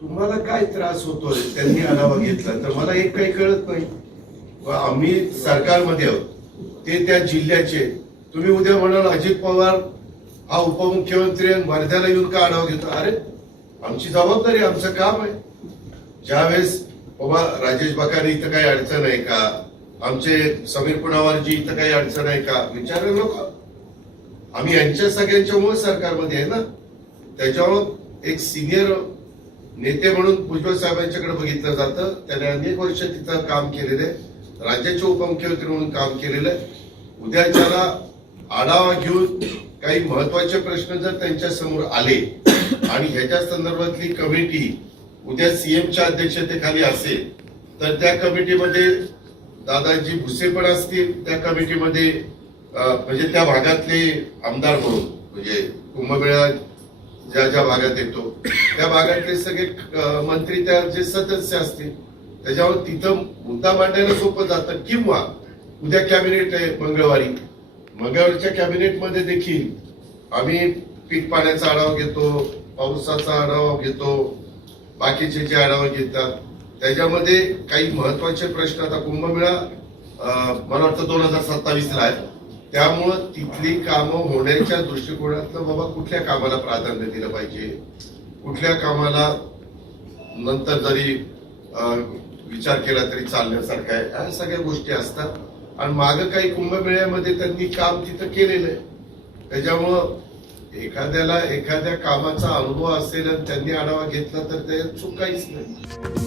तुम्हाला काय त्रास होतोय त्यांनी आढावा घेतला तर मला एक काही कळत नाही. आम्ही सरकारमध्ये आहोत, ते त्या जिल्ह्याचे. तुम्ही उद्या म्हणाल अजित पवार हा उपमुख्यमंत्री आणि वर्ध्याला येऊन का आढावा घेतो? अरे आमची जबाबदारी, आमचं काम आहे. ज्यावेळेस बाबा राजेश बाकारे इथं काही अडचण आहे का, आमचे समीर पुनावारजी इथं काही अडचण आहे का विचारायला नको. आम्ही यांच्या सगळ्यांच्यामुळे सरकारमध्ये आहे ना. त्याच्यावर एक सिनियर नेते म्हणून भुजबळ साहेबांच्याकडे बघितलं जातं. त्याने अनेक वर्ष तिथं काम केलेलं आहे, राज्याचे उपमुख्यमंत्री म्हणून काम केलेलं आहे. उद्या त्याला आढावा घेऊन काही महत्वाचे प्रश्न जर त्यांच्या समोर आले आणि ह्याच्या संदर्भातली कमिटी उद्या सीएमच्या अध्यक्षतेखाली असेल तर त्या कमिटीमध्ये दादाजी भुसे पण असतील. त्या कमिटीमध्ये म्हणजे त्या भागातले आमदार म्हणून म्हणजे कुंभमेळा ज्या ज्या भागात येतो त्या भागातले सगळे मंत्री त्या जे सदस्य असतील त्याच्यावर तिथं मुद्दा मांडायला सोपं जातं. किंवा उद्या कॅबिनेट आहे मंगळवारच्या कॅबिनेटमध्ये देखील आम्ही पीक पाण्याचा आढावा घेतो, पावसाचा आढावा घेतो, बाकीचे जे आढावा घेतात त्याच्यामध्ये काही महत्वाचे प्रश्न. आता कुंभमेळा मला वाटतं 2027 ला आहे, त्यामुळं तिथली कामं होण्याच्या दृष्टिकोनातलं बाबा कुठल्या कामाला प्राधान्य दिलं पाहिजे, कुठल्या कामाला नंतर जरी विचार केला तरी चालण्यासारखा आहे, ह्या सगळ्या गोष्टी असतात. आणि मागं काही कुंभमेळ्यामध्ये त्यांनी काम तिथं केलेलं आहे. त्याच्यामुळं एखाद्याला एखाद्या कामाचा अनुभव असेल आणि त्यांनी आढावा घेतला तर त्याच्यात चूक काहीच नाही.